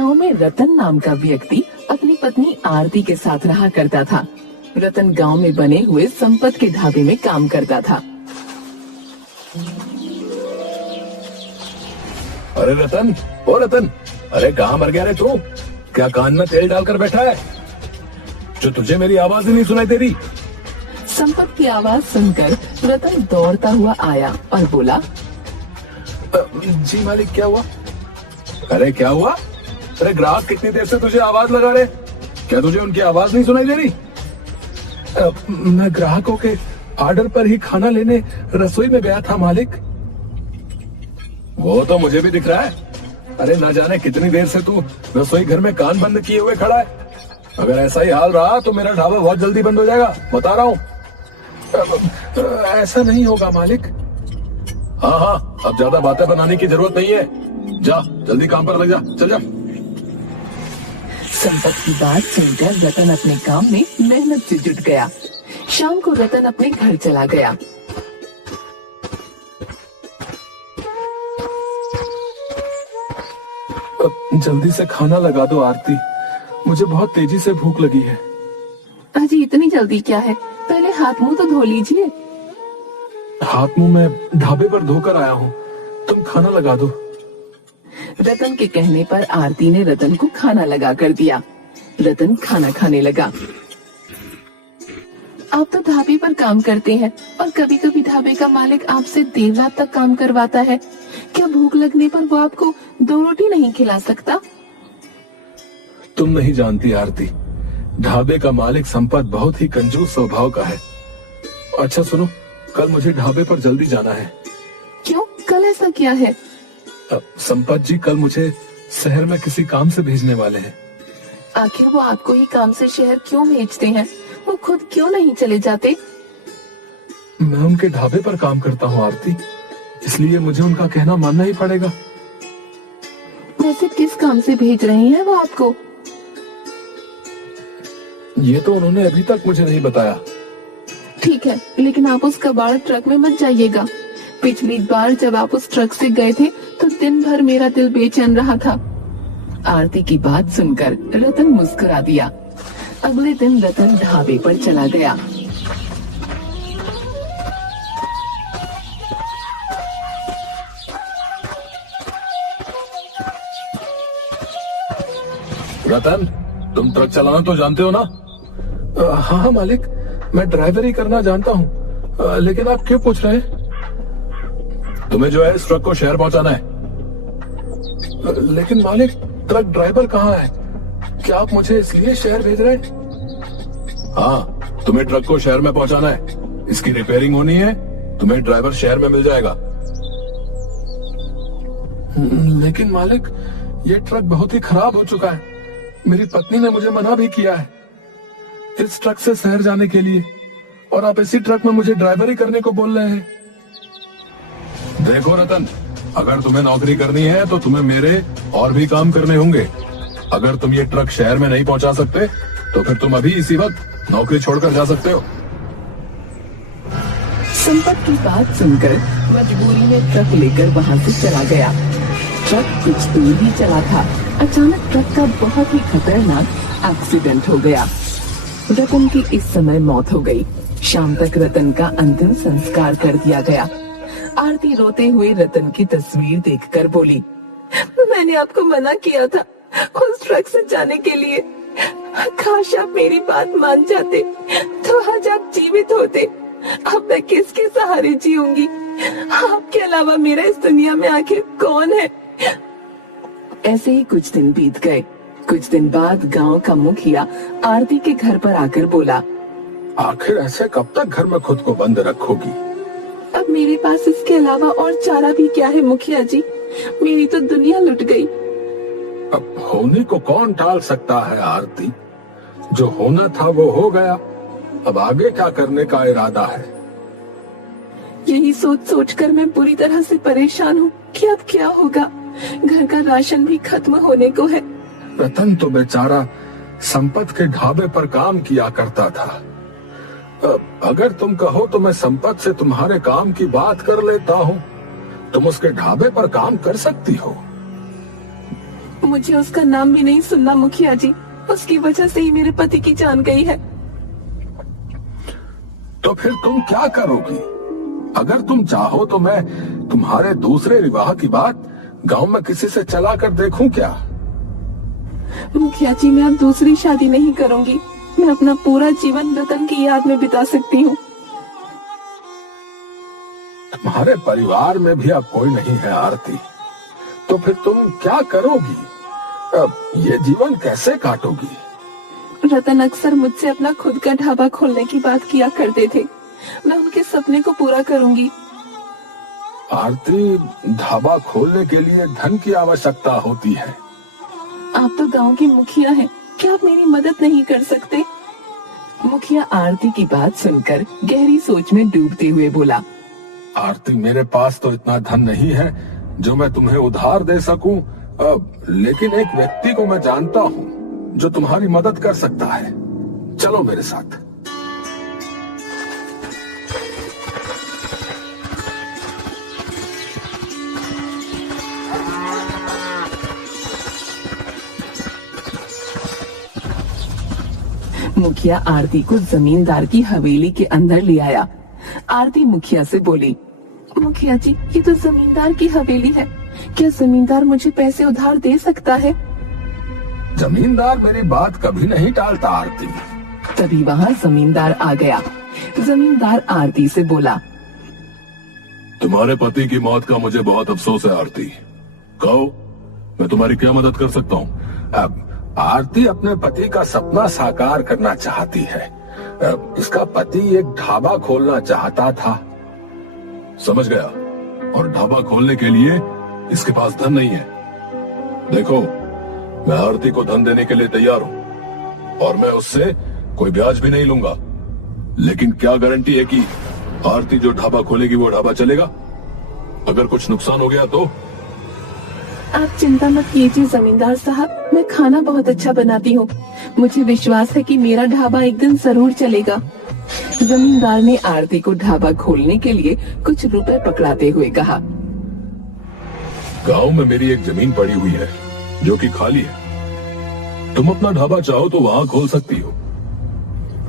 गांव में रतन नाम का व्यक्ति अपनी पत्नी आरती के साथ रहा करता था। रतन गांव में बने हुए संपत के ढाबे में काम करता था। अरे रतन, ओ रतन, अरे कहाँ मर गया रे तू? क्या कान में तेल डालकर बैठा है जो तुझे मेरी आवाज ही नहीं सुनाई दे रही? संपत की आवाज सुनकर रतन दौड़ता हुआ आया और बोला, जी मालिक, क्या हुआ? अरे क्या हुआ? अरे ग्राहक कितनी देर से तुझे आवाज लगा रहे, क्या तुझे उनकी आवाज नहीं सुनाई दे रही? मैं ग्राहकों के ऑर्डर पर ही खाना लेने रसोई में गया था मालिक। वो तो मुझे भी दिख रहा है। अरे ना जाने कितनी देर से तू रसोई घर में कान बंद किए हुए खड़ा है। अगर ऐसा ही हाल रहा तो मेरा ढाबा बहुत जल्दी बंद हो जाएगा, बता रहा हूँ। ऐसा नहीं होगा मालिक। हाँ हाँ, अब ज्यादा बातें बनाने की जरूरत नहीं है। जा जल्दी काम पर लग जा, चल जा। संपत की बात सुनकर रतन अपने काम में मेहनत से जुट गया। शाम को रतन अपने घर चला गया। जल्दी से खाना लगा दो आरती, मुझे बहुत तेजी से भूख लगी है। अजी इतनी जल्दी क्या है, पहले हाथ मुंह तो धो लीजिए। हाथ मुंह मैं ढाबे पर धोकर आया हूँ, तुम खाना लगा दो। रतन के कहने पर आरती ने रतन को खाना लगा कर दिया। रतन खाना खाने लगा। आप तो ढाबे पर काम करते हैं और कभी कभी ढाबे का मालिक आपसे देर रात तक काम करवाता है। क्या भूख लगने पर वो आपको 2 रोटी नहीं खिला सकता? तुम नहीं जानती आरती, ढाबे का मालिक संपत बहुत ही कंजूस स्वभाव का है। अच्छा सुनो, कल मुझे ढाबे पर जल्दी जाना है। क्यों, कल ऐसा क्या है? संपत जी कल मुझे शहर में किसी काम से भेजने वाले हैं। आखिर वो आपको ही काम से शहर क्यों भेजते हैं? वो खुद क्यों नहीं चले जाते? मैं उनके ढाबे पर काम करता हूँ आरती, इसलिए मुझे उनका कहना मानना ही पड़ेगा। वैसे किस काम से भेज रहे हैं वो आपको? ये तो उन्होंने अभी तक मुझे नहीं बताया। ठीक है, लेकिन आप उस कबाड़ ट्रक में मत जाइएगा। पिछली बार जब आप उस ट्रक से गए थे तो दिन भर मेरा दिल बेचैन रहा था। आरती की बात सुनकर रतन मुस्कुरा दिया। अगले दिन रतन ढाबे पर चला गया। रतन, तुम ट्रक चलाना तो जानते हो ना? हाँ हाँ मालिक, मैं ड्राइवर ही करना जानता हूँ। लेकिन आप क्यों पूछ रहे हैं? तुम्हें जो है इस ट्रक को शहर पहुंचाना है। लेकिन मालिक, ट्रक ड्राइवर कहाँ है? क्या आप मुझे इसलिए शहर भेज रहे हैं? हाँ, तुम्हें ट्रक को शहर में पहुंचाना है। इसकी रिपेयरिंग होनी है, तुम्हें ड्राइवर शहर में मिल जाएगा। लेकिन मालिक, ये ट्रक बहुत ही खराब हो चुका है। मेरी पत्नी ने मुझे मना भी किया है इस ट्रक से शहर जाने के लिए, और आप इसी ट्रक में मुझे ड्राइवरी करने को बोल रहे हैं। देखो रतन, अगर तुम्हें नौकरी करनी है तो तुम्हें मेरे और भी काम करने होंगे। अगर तुम ये ट्रक शहर में नहीं पहुंचा सकते तो फिर तुम अभी इसी वक्त नौकरी छोड़कर जा सकते हो। संपत की बात सुनकर मजबूरी में ट्रक लेकर वहाँ से चला गया। ट्रक कुछ दूर ही चला था, अचानक ट्रक का बहुत ही खतरनाक एक्सीडेंट हो गया। रतन की इस समय मौत हो गई। शाम तक रतन का अंतिम संस्कार कर दिया गया। आरती रोते हुए रतन की तस्वीर देखकर बोली, मैंने आपको मना किया था उस ट्रक से जाने के लिए। काश आप मेरी बात मान जाते तो आज आप जीवित होते। अब मैं किसके सहारे जीऊंगी? आपके अलावा मेरा इस दुनिया में आखिर कौन है? ऐसे ही कुछ दिन बीत गए। कुछ दिन बाद गांव का मुखिया आरती के घर पर आकर बोला, आखिर ऐसे कब तक घर में खुद को बंद रखोगी? अब मेरे पास इसके अलावा और चारा भी क्या है मुखिया जी? मेरी तो दुनिया लुट गई। अब होने को कौन टाल सकता है आरती? जो होना था वो हो गया, अब आगे क्या करने का इरादा है? यही सोच सोच कर मैं पूरी तरह से परेशान हूँ कि अब क्या होगा। घर का राशन भी खत्म होने को है। रतन तो बेचारा संपत के ढाबे पर काम किया करता था। अगर तुम कहो तो मैं संपत से तुम्हारे काम की बात कर लेता हूँ। तुम उसके ढाबे पर काम कर सकती हो। मुझे उसका नाम भी नहीं सुनना मुखिया जी। उसकी वजह से ही मेरे पति की जान गई है। तो फिर तुम क्या करोगी? अगर तुम चाहो तो मैं तुम्हारे दूसरे विवाह की बात गांव में किसी से चला कर देखूं क्या? मुखिया जी, मैं अब दूसरी शादी नहीं करूंगी। मैं अपना पूरा जीवन रतन की याद में बिता सकती हूँ। तुम्हारे परिवार में भी अब कोई नहीं है आरती, तो फिर तुम क्या करोगी? अब ये जीवन कैसे काटोगी? रतन अक्सर मुझसे अपना खुद का ढाबा खोलने की बात किया करते थे। मैं उनके सपने को पूरा करूंगी। आरती, ढाबा खोलने के लिए धन की आवश्यकता होती है। आप तो गांव के मुखिया हैं, क्या आप मेरी मदद नहीं कर सकते? मुखिया आरती की बात सुनकर गहरी सोच में डूबते हुए बोला, आरती, मेरे पास तो इतना धन नहीं है जो मैं तुम्हें उधार दे सकूं। लेकिन एक व्यक्ति को मैं जानता हूं जो तुम्हारी मदद कर सकता है। चलो मेरे साथ। मुखिया आरती को जमींदार की हवेली के अंदर ले आया। आरती मुखिया से बोली, मुखिया जी, ये तो जमींदार की हवेली है। क्या जमींदार मुझे पैसे उधार दे सकता है? जमींदार मेरी बात कभी नहीं टालता आरती। तभी वहाँ जमींदार आ गया। जमींदार आरती से बोला, तुम्हारे पति की मौत का मुझे बहुत अफसोस है आरती। कहो, मैं तुम्हारी क्या मदद कर सकता हूँ? अब आरती अपने पति का सपना साकार करना चाहती है। इसका पति एक ढाबा खोलना चाहता था, समझ गया, और ढाबा खोलने के लिए इसके पास धन नहीं है। देखो, मैं आरती को धन देने के लिए तैयार हूँ और मैं उससे कोई ब्याज भी नहीं लूंगा। लेकिन क्या गारंटी है कि आरती जो ढाबा खोलेगी वो ढाबा चलेगा? अगर कुछ नुकसान हो गया तो? आप चिंता मत कीजिए जमींदार साहब, मैं खाना बहुत अच्छा बनाती हूँ। मुझे विश्वास है कि मेरा ढाबा एक दिन जरूर चलेगा। जमींदार ने आरती को ढाबा खोलने के लिए कुछ रुपए पकड़ाते हुए कहा, गांव में मेरी एक जमीन पड़ी हुई है जो कि खाली है। तुम अपना ढाबा चाहो तो वहाँ खोल सकती हो।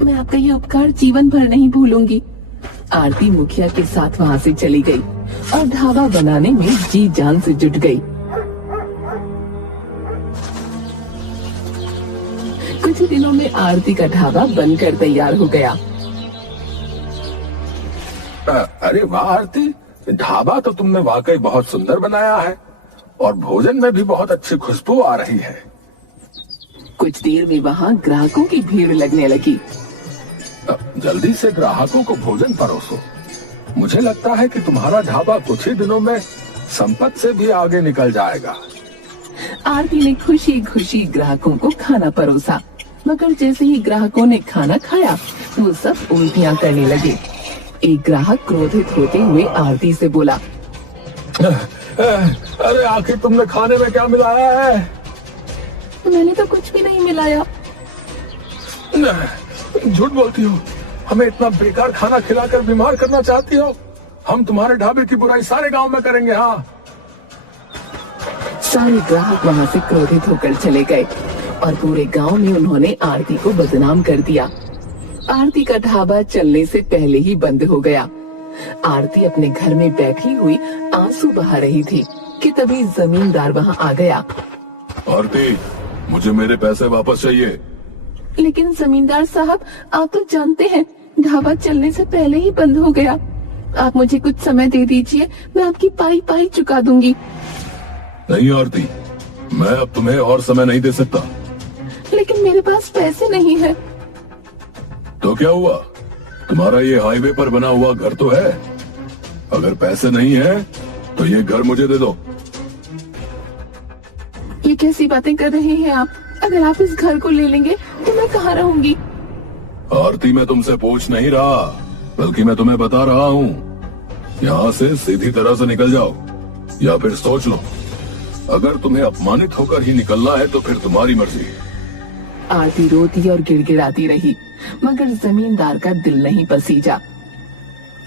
मैं आपका ये उपकार जीवन भर नहीं भूलूंगी। आरती मुखिया के साथ वहाँ से चली गई और ढाबा बनाने में जी जान से जुट गई। कुछ दिनों में आरती का ढाबा बनकर तैयार हो गया। अरे वाह आरती, ढाबा तो तुमने वाकई बहुत सुंदर बनाया है और भोजन में भी बहुत अच्छी खुशबू आ रही है। कुछ देर में वहाँ ग्राहकों की भीड़ लगने लगी। जल्दी से ग्राहकों को भोजन परोसो। मुझे लगता है कि तुम्हारा ढाबा कुछ ही दिनों में संपत्ति से भी आगे निकल जाएगा। आरती ने खुशी खुशी ग्राहकों को खाना परोसा, मगर जैसे ही ग्राहकों ने खाना खाया वो सब उल्टियाँ करने लगे। एक ग्राहक क्रोधित होते हुए आरती से बोला, अरे आखिर तुमने खाने में क्या मिलाया है? मैंने तो कुछ भी नहीं मिलाया। झूठ बोलती हो, हमें इतना बेकार खाना खिलाकर बीमार करना चाहती हो? हम तुम्हारे ढाबे की बुराई सारे गांव में करेंगे। हाँ। सारे ग्राहक वहाँ से क्रोधित होकर चले गए और पूरे गांव में उन्होंने आरती को बदनाम कर दिया। आरती का ढाबा चलने से पहले ही बंद हो गया। आरती अपने घर में बैठी हुई आंसू बहा रही थी कि तभी जमींदार वहाँ आ गया। आरती, मुझे मेरे पैसे वापस चाहिए। लेकिन जमींदार साहब, आप तो जानते हैं ढाबा चलने से पहले ही बंद हो गया। आप मुझे कुछ समय दे दीजिए, मैं आपकी पाई पाई चुका दूंगी। नहीं आरती, मैं अब तुम्हें और समय नहीं दे सकता। लेकिन मेरे पास पैसे नहीं है। तो क्या हुआ? तुम्हारा ये हाईवे पर बना हुआ घर तो है। अगर पैसे नहीं है तो ये घर मुझे दे दो। ये कैसी बातें कर रहे हैं आप? अगर आप इस घर को ले लेंगे तो मैं कहाँ रहूंगी? आरती, मैं तुमसे पूछ नहीं रहा, बल्कि मैं तुम्हें बता रहा हूँ। यहाँ से सीधी तरह से निकल जाओ या फिर सोच लो। अगर तुम्हें अपमानित होकर ही निकलना है तो फिर तुम्हारी मर्जी। आरती रोती और गिड़गिड़ाती रही, मगर जमींदार का दिल नहीं पसीजा।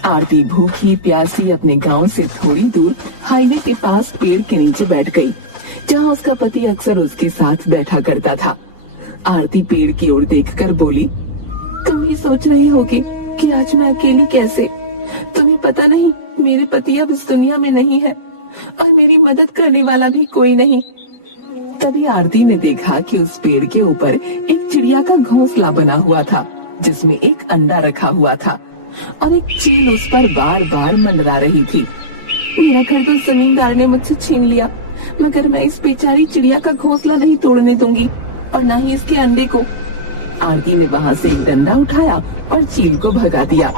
आरती भूखी प्यासी अपने गांव से थोड़ी दूर हाईवे के पास पेड़ के नीचे बैठ गई। जहाँ उसका पति अक्सर उसके साथ बैठा करता था। आरती पेड़ की ओर देखकर बोली, तुम ये सोच रही होगी कि आज मैं अकेली कैसे? तुम्हें पता नहीं, मेरे पति अब इस दुनिया में नहीं है और मेरी मदद करने वाला भी कोई नहीं। तभी आरती ने देखा कि उस पेड़ के ऊपर एक चिड़िया का घोंसला बना हुआ था, जिसमें एक अंडा रखा हुआ था और एक चील उस पर बार बार मंडरा रही थी। मेरा घर तो जमींदार ने मुझसे छीन लिया, मगर मैं इस बेचारी चिड़िया का घोंसला नहीं तोड़ने दूंगी और न ही इसके अंडे को। आरती ने वहाँ से एक डंडा उठाया और चील को भगा दिया।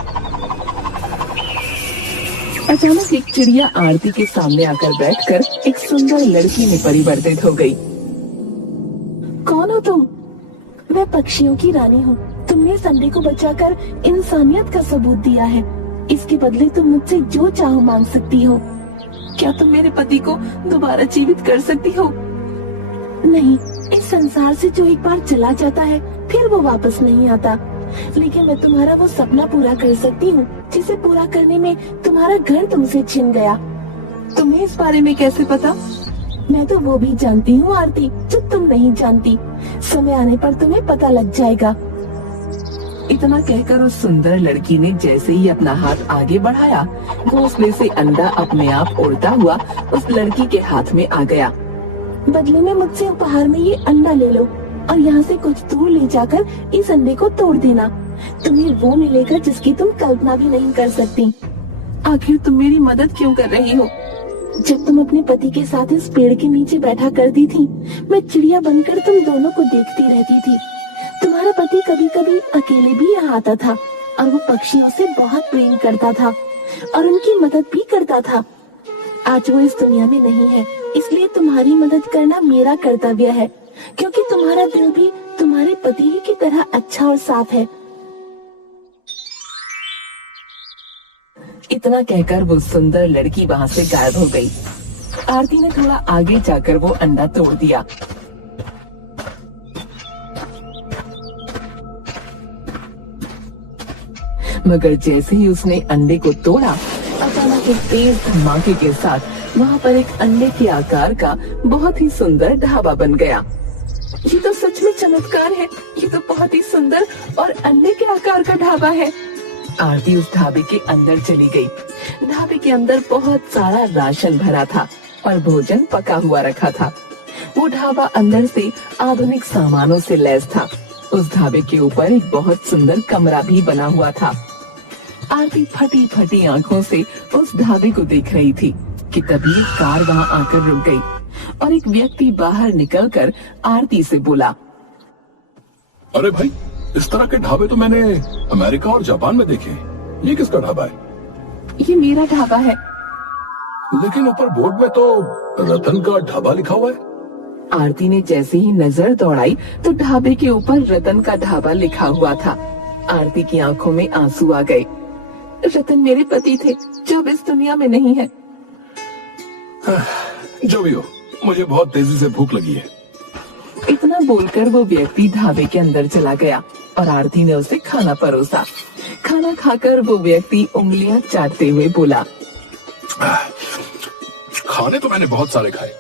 अचानक एक चिड़िया आरती के सामने आकर बैठकर एक सुंदर लड़की में परिवर्तित हो गई। कौन हो तुम? मैं पक्षियों की रानी हूँ। तुमने इस अंडे को बचाकर इंसानियत का सबूत दिया है। इसके बदले तुम मुझसे जो चाहो मांग सकती हो। क्या तुम मेरे पति को दोबारा जीवित कर सकती हो? नहीं, इस संसार से जो एक बार चला जाता है फिर वो वापस नहीं आता। लेकिन मैं तुम्हारा वो सपना पूरा कर सकती हूँ जिसे पूरा करने में तुम्हारा घर तुमसे छिन गया। तुम्हें इस बारे में कैसे पता? मैं तो वो भी जानती हूँ आरती, जो तुम नहीं जानती। समय आने पर तुम्हें पता लग जाएगा। इतना कहकर उस सुंदर लड़की ने जैसे ही अपना हाथ आगे बढ़ाया, घोंसले से अंडा अपने आप उड़ता हुआ उस लड़की के हाथ में आ गया। बदले में मुझसे उपहार में ये अंडा ले लो और यहाँ से कुछ दूर ले जाकर इस अंडे को तोड़ देना। तुम्हें वो मिलेगा जिसकी तुम कल्पना भी नहीं कर सकती। आखिर तुम मेरी मदद क्यों कर रही हो? जब तुम अपने पति के साथ इस पेड़ के नीचे बैठा करती थी, मैं चिड़िया बनकर तुम दोनों को देखती रहती थी। तुम्हारा पति कभी कभी अकेले भी यहाँ आता था और वो पक्षियों से बहुत प्रेम करता था और उनकी मदद भी करता था। आज वो इस दुनिया में नहीं है, इसलिए तुम्हारी मदद करना मेरा कर्तव्य है, क्योंकि तुम्हारा दिल भी तुम्हारे पति की तरह अच्छा और साफ है। इतना कहकर वो सुंदर लड़की वहाँ से गायब हो गई। आरती ने थोड़ा आगे जाकर वो अंडा तोड़ दिया। मगर जैसे ही उसने अंडे को तोड़ा, अचानक एक तेज धमाके के साथ वहाँ पर एक अंडे के आकार का बहुत ही सुंदर ढाबा बन गया। ये तो सच में चमत्कार है। ये तो बहुत ही सुंदर और अंडे के आकार का ढाबा है। आरती उस ढाबे के अंदर चली गई। ढाबे के अंदर बहुत सारा राशन भरा था और भोजन पका हुआ रखा था। वो ढाबा अंदर से आधुनिक सामानों से लैस था। उस ढाबे के ऊपर एक बहुत सुंदर कमरा भी बना हुआ था। आरती फटी फटी आंखों से उस ढाबे को देख रही थी कि तभी कार वहाँ आकर रुक गई और एक व्यक्ति बाहर निकलकर आरती से बोला, अरे भाई, इस तरह के ढाबे तो मैंने अमेरिका और जापान में देखे हैं। ये किसका ढाबा है? ये मेरा ढाबा है। लेकिन ऊपर बोर्ड में तो रतन का ढाबा लिखा हुआ है। आरती ने जैसे ही नजर दौड़ाई तो ढाबे के ऊपर रतन का ढाबा लिखा हुआ था। आरती की आंखों में आंसू आ गए। रतन मेरे पति थे, जो अब इस दुनिया में नहीं है। जो भी हो, मुझे बहुत तेजी से भूख लगी है। इतना बोलकर वो व्यक्ति ढाबे के अंदर चला गया और आरती ने उसे खाना परोसा। खाना खाकर वो व्यक्ति उंगलियां चाटते हुए बोला, खाने तो मैंने बहुत सारे खाए,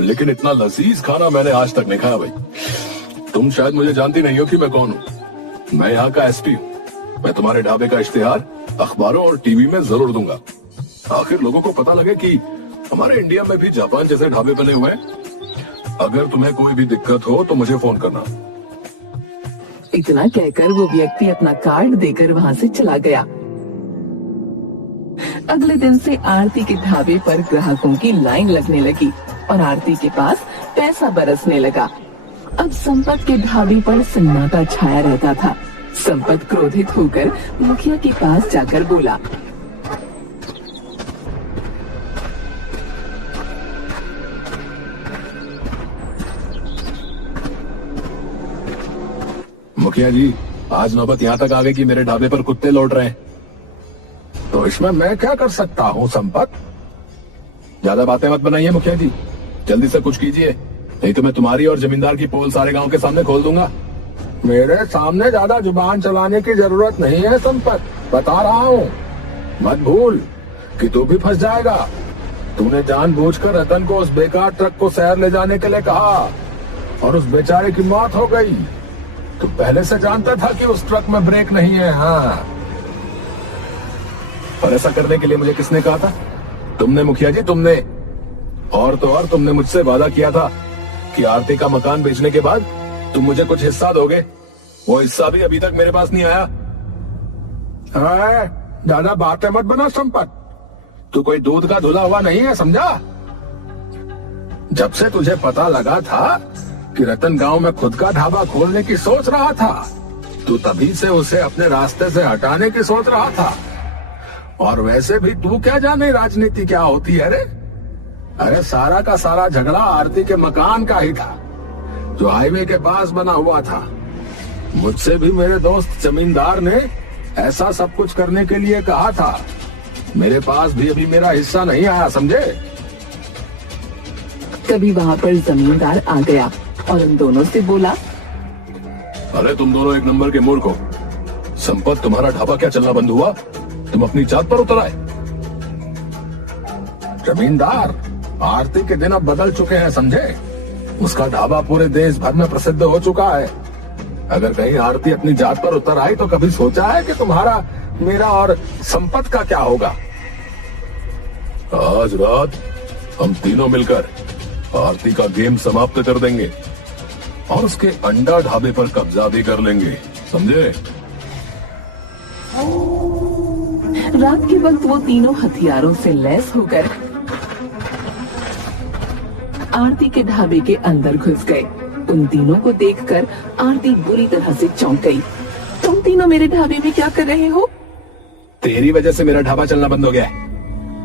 लेकिन इतना लजीज खाना मैंने आज तक नहीं खाया भाई। तुम शायद मुझे जानती नहीं हो कि मैं कौन हूँ। मैं यहाँ का एसपी हूँ। मैं तुम्हारे ढाबे का इश्तिहार अखबारों और टीवी में जरूर दूंगा। आखिर लोगों को पता लगे कि हमारे इंडिया में भी जापान जैसे ढाबे बने हुए हैं। अगर तुम्हें कोई भी दिक्कत हो तो मुझे फोन करना। इतना कहकर वो व्यक्ति अपना कार्ड देकर वहाँ से चला गया। अगले दिन से आरती के ढाबे पर ग्राहकों की लाइन लगने लगी और आरती के पास पैसा बरसने लगा। अब संपत के ढाबे पर सन्नाटा छाया रहता था। संपत क्रोधित होकर मुखिया के पास जाकर बोला, मुखिया जी, आज नौबत यहाँ तक आ गई कि मेरे ढाबे पर कुत्ते लौट रहे हैं। तो इसमें मैं क्या कर सकता हूँ संपत? ज्यादा बातें मत बनाइए मुखिया जी, जल्दी से कुछ कीजिए, नहीं तो मैं तुम्हारी और जमींदार की पोल सारे गांव के सामने खोल दूंगा। मेरे सामने ज्यादा जुबान चलाने की जरूरत नहीं है संपत, बता रहा हूँ। मत भूल कि तू भी फंस जाएगा। तूने जानबूझकर रतन को उस बेकार ट्रक को शहर ले जाने के लिए कहा और उस बेचारे की मौत हो गई। तू पहले से जानता था कि उस ट्रक में ब्रेक नहीं है। हाँ, और ऐसा करने के लिए मुझे किसने कहा था? तुमने मुखिया जी, तुमने। और तो और तुमने मुझसे वादा किया था कि आरती का मकान बेचने के बाद तुम मुझे कुछ हिस्सा दोगे। वो हिस्सा भी अभी तक मेरे पास नहीं आया। दादा बातें मत बना संपत, तू कोई दूध का धुला हुआ नहीं है, समझा? जब से तुझे पता लगा था कि रतन गांव में खुद का ढाबा खोलने की सोच रहा था, तू तभी से उसे अपने रास्ते से हटाने की सोच रहा था। और वैसे भी तू क्या जाने राजनीति क्या होती है रे? अरे सारा का सारा झगड़ा आरती के मकान का ही था, जो हाईवे के पास बना हुआ था। मुझसे भी मेरे दोस्त जमींदार ने ऐसा सब कुछ करने के लिए कहा था। मेरे पास भी अभी मेरा हिस्सा नहीं आया, समझे? तभी वहाँ पर जमींदार आ गया और उन दोनों से बोला, अरे तुम दोनों एक नंबर के मूर्ख हो। संपत, तुम्हारा ढाबा क्या चलना बंद हुआ? तुम अपनी जात पर उतर आए। जमींदार, आरती के दिन अब बदल चुके हैं, समझे? उसका ढाबा पूरे देश भर में प्रसिद्ध हो चुका है। अगर कहीं आरती अपनी जात पर उतर आई तो कभी सोचा है कि तुम्हारा, मेरा और संपत का क्या होगा? आज रात हम तीनों मिलकर आरती का गेम समाप्त कर देंगे और उसके अंडा ढाबे पर कब्जा भी कर लेंगे, समझे? रात के वक्त वो तीनों हथियारों से लैस होकर आरती के ढाबे के अंदर घुस गए। उन तीनों को देखकर आरती बुरी तरह से चौंक गई। तुम तीनों मेरे ढाबे में क्या कर रहे हो? तेरी वजह से मेरा ढाबा चलना बंद हो गया है।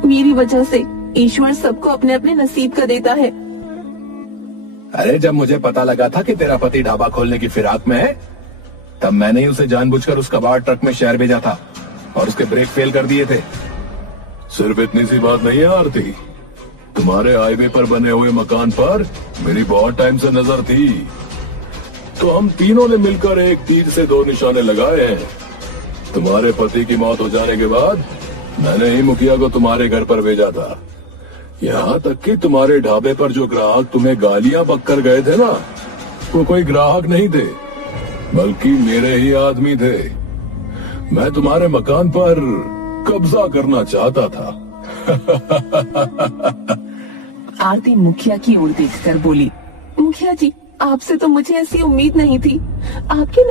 मेरी वजह से? ईश्वर सबको अपने अपने नसीब का देता है। अरे जब मुझे पता लगा था कि तेरा पति ढाबा खोलने की फिराक में है, तब मैंने ही उसे जानबूझकर उस कबाड़ ट्रक में शहर भेजा था और उसके ब्रेक फेल कर दिए थे। सिर्फ इतनी सी बात नहीं है आरती, तुम्हारे हाईवे पर बने हुए मकान पर मेरी बहुत टाइम से नजर थी। तो हम तीनों ने मिलकर एक तीर से दो निशाने लगाए हैं। तुम्हारे पति की मौत हो जाने के बाद मैंने ही मुखिया को तुम्हारे घर पर भेजा था। यहाँ तक कि तुम्हारे ढाबे पर जो ग्राहक तुम्हें गालियां बककर गए थे ना, वो कोई ग्राहक नहीं थे, बल्कि मेरे ही आदमी थे। मैं तुम्हारे मकान पर कब्जा करना चाहता था। आरती मुखिया की ओर देखकर बोली, मुखिया जी, आपसे तो मुझे ऐसी उम्मीद नहीं थी। आपके